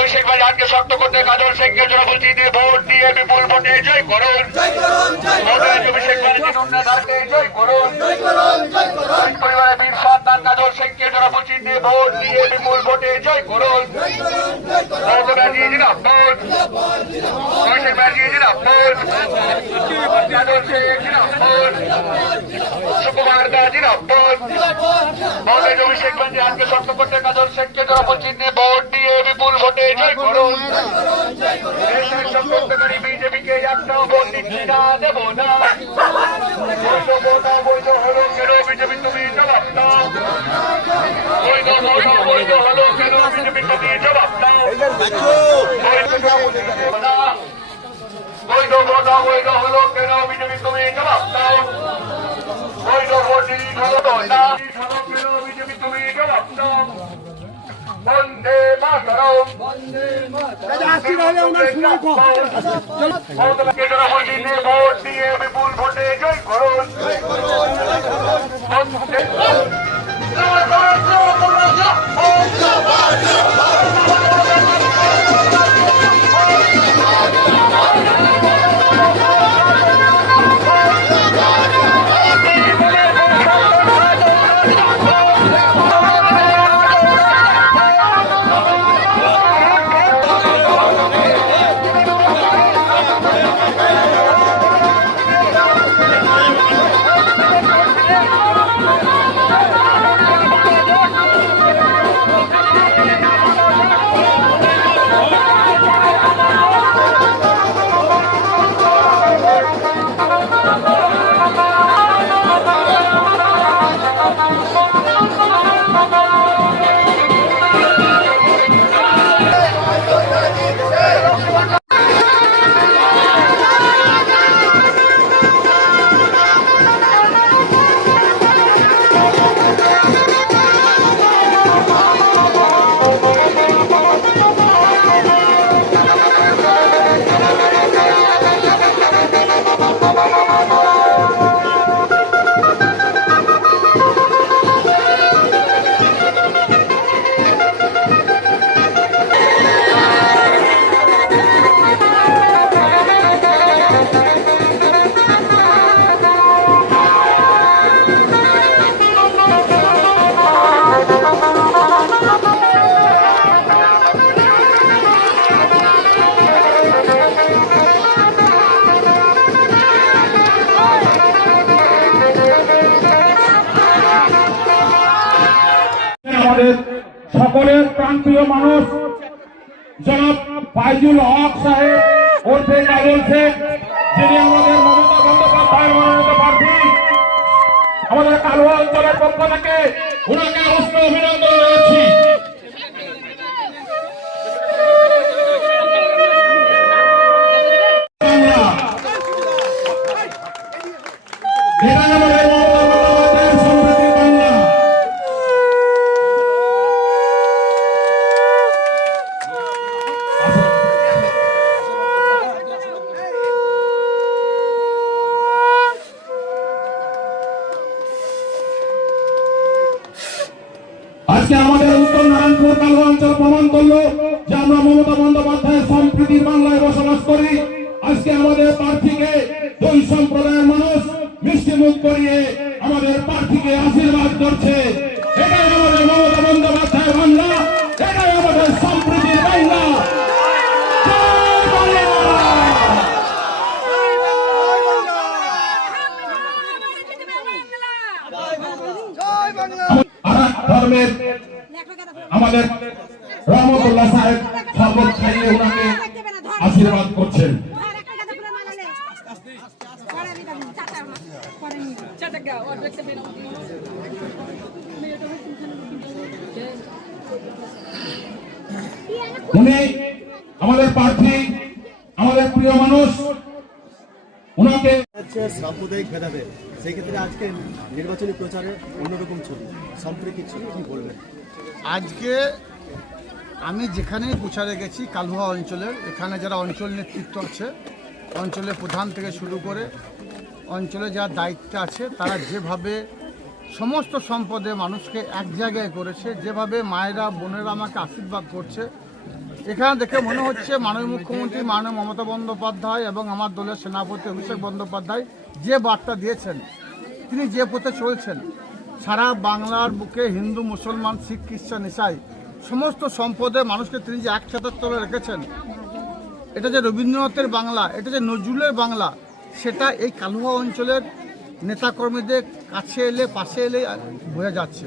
অভিষেক বাজারকে শক্ত করতে কাজল শেখকে জনপ্রতিনিধি ভোট দিয়ে বিপুল ভোটে জয় করুন। অভিষেক বাজারকে জয় করুন। পরিবারের বীর সন্তান কাজল শেখকে জনপ্রতিনিধি ভোট দিয়ে বিপুল ভোটে জয় করুন। অভিষেক ব্যানার্জি জিরাফত, কাজল শেখ জিরাফত, সুকুমার দা জিরাফত। অভিষেক বাজারকে শক্ত করতে কাজল শেখকে জনপ্রতিনিধি ভোট দিয়ে বিপুল ভোটে জয় করুন। দেশের সংযুক্তকারী বিজেপিকে একটাও ভোট দিচ্ছি না, দেব না। বৈধ হলো কেন বিজেপি, তুমি জবাব দাও। বৈধ হলো কেন বিজেপি, তুমি জবাব দাও। বৈধ হলো কেন বিজেপি, তুমি জবাব দাও। বৈধ ভোট হলো না কেন বিজেপি, তুমি জবাব দাও। বন্দে মাতরম, ভোট দিয়ে বিপুল ভোটে জয় করুন। সকলের প্রান্তীয় মানুষ জনাব ফাইজুল হক সাহেব ওরফে কাজল শেখ, যিনি আমাদের মমতা বন্দ্যোপাধ্যায়ের মনোনীত প্রার্থী, আমাদের কালুয়া অঞ্চলের পক্ষ থেকে ওনাকে উষ্ণ অভিনন্দন জানাচ্ছি। আজকে আমাদের উত্তর নারায়ণপুর কালুয়া অঞ্চল প্রমাণ করলো যে আমরা মমতা বন্দ্যোপাধ্যায়ের সম্প্রীতির বাংলায় বসবাস করি। আজকে আমাদের প্রার্থীকে দুই সম্প্রদায়ের মানুষ মিষ্টি মুখ করিয়ে আমাদের প্রার্থীকে আশীর্বাদ করছে। এটাই আমাদের মমতা বন্দ্যোপাধ্যায়ের বাংলা, এটাই আমাদের সম্প্রীতির বাংলা। ধর্মের আমাদের রহমতুল্লাহ সাহেব শরবত খাইয়ে ওনাকে আশীর্বাদ করছেন। উনি আমাদের প্রার্থী, আমাদের প্রিয় মানুষ, ওনাকে সাম্প্রদায়িক ভেদাভেদ, সেই ক্ষেত্রে আজকে নির্বাচনী প্রচারে অন্যরকম ছবি, সম্প্রীতির ছবি কি বলবেন? আজকে আমি যেখানেই প্রচারে গেছি কালুয়া অঞ্চলের, এখানে যারা অঞ্চল নেতৃত্ব আছে, অঞ্চলের প্রধান থেকে শুরু করে অঞ্চলে যারা দায়িত্বে আছে, তারা যেভাবে সমস্ত সম্পদে মানুষকে এক জায়গায় করেছে। যেভাবে মায়েরা বোনেরা আমাকে আশীর্বাদ করছে, এখানে দেখে মনে হচ্ছে মাননীয় মুখ্যমন্ত্রী মাননীয় মমতা বন্দ্যোপাধ্যায় এবং আমার দলের সেনাপতি অভিষেক বন্দ্যোপাধ্যায় যে বার্তা দিয়েছেন, তিনি যে পথে চলছেন, সারা বাংলার বুকে হিন্দু মুসলমান শিখ খ্রিস্টান ইসাই সমস্ত সম্পদে মানুষকে তিনি যে একসাথে তলে রেখেছেন, এটা যে রবীন্দ্রনাথের বাংলা, এটা যে নজরুলের বাংলা, সেটা এই কালুয়া অঞ্চলের নেতাকর্মীদের কাছে এলে পাশে এলে বোঝা যাচ্ছে।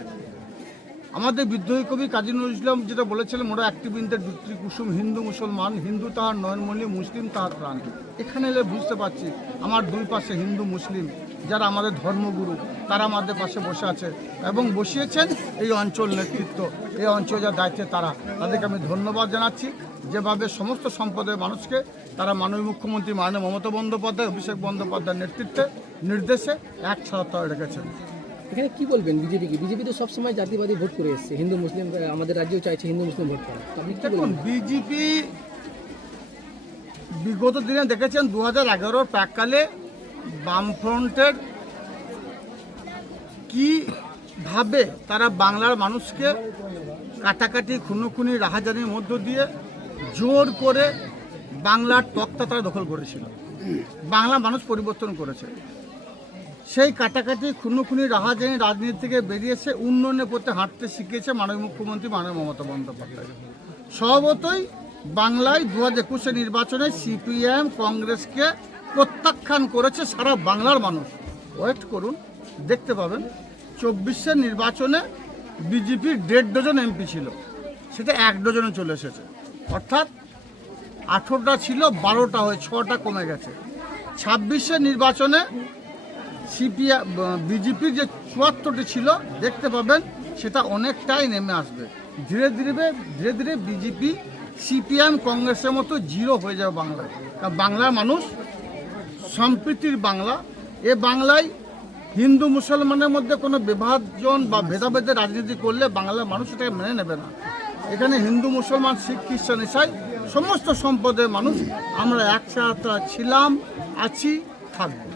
আমাদের বিদ্রোহী কবি কাজী নজরুল ইসলাম যেটা বলেছিলেন, মোরা একটি বৃন্দের দুটি কুসুম, হিন্দু মুসলমান, হিন্দু তাহার নয়নমণি, মুসলিম তাহার প্রাণ। এখানে এলে বুঝতে পারছি আমার দুই পাশে হিন্দু মুসলিম যারা আমাদের ধর্মগুরু, তারা আমাদের পাশে বসে আছে এবং বসিয়েছেন এই অঞ্চল নেতৃত্ব, এই অঞ্চল যার দায়িত্বে তারা, তাদেরকে আমি ধন্যবাদ জানাচ্ছি। যেভাবে সমস্ত সম্প্রদায়ের মানুষকে তারা মাননীয় মুখ্যমন্ত্রী মাননীয় মমতা বন্দ্যোপাধ্যায় অভিষেক বন্দ্যোপাধ্যায়ের নেতৃত্বে নির্দেশে এক ছাড়া রেখেছেন। এখানে কি বলবেন বিজেপিকে? বিজেপি তো সবসময় জাতিবাদী ভোট করে এসছে, হিন্দু মুসলিম আমাদের রাজ্যেও চাইছে হিন্দু মুসলিম ভোট করা। আপনি কি দেখুন, বলবেন? বিজেপি বিগত দিনে দেখেছেন 2011 প্রাককালে বামফ্রন্টের কিভাবে তারা বাংলার মানুষকে কাটাকাটি খুনোখুনি রাহাজানির মধ্য দিয়ে জোর করে বাংলার তক্তা তারা দখল করেছিল। বাংলা মানুষ পরিবর্তন করেছে, সেই কাটাকাটি খুনোখুনি রাহাজানি রাজনীতি থেকে বেরিয়েছে, উন্নয়নের পথে হাঁটতে শিখিয়েছে মাননীয় মুখ্যমন্ত্রী মাননীয় মমতা বন্দ্যোপাধ্যায়। স্বভাবতই বাংলায় 2021 নির্বাচনে সিপিএম কংগ্রেসকে প্রত্যাখ্যান করেছে সারা বাংলার মানুষ। ওয়েট করুন, দেখতে পাবেন। 24 নির্বাচনে বিজেপির 1.5 ডজন এমপি ছিল, সেটা 1 ডজনে চলে এসেছে। অর্থাৎ 18টা ছিল, 12টা হয়ে 6টা কমে গেছে। 26 নির্বাচনে বিজেপির যে 74টি ছিল, দেখতে পাবেন সেটা অনেকটাই নেমে আসবে। ধীরে ধীরে বিজেপি সিপিএম কংগ্রেসের মতো জিরো হয়ে যাবে বাংলায়। কারণ বাংলার মানুষ সম্প্রীতির বাংলা, এ বাংলায় হিন্দু মুসলমানের মধ্যে কোনো বিভাজন বা ভেদাভেদের রাজনীতি করলে বাংলার মানুষ এটাকে মেনে নেবে না। এখানে হিন্দু মুসলমান শিখ খ্রিস্টান ইসাই সমস্ত সম্প্রদায়ের মানুষ আমরা একসাথে ছিলাম, আছি, থাকবো।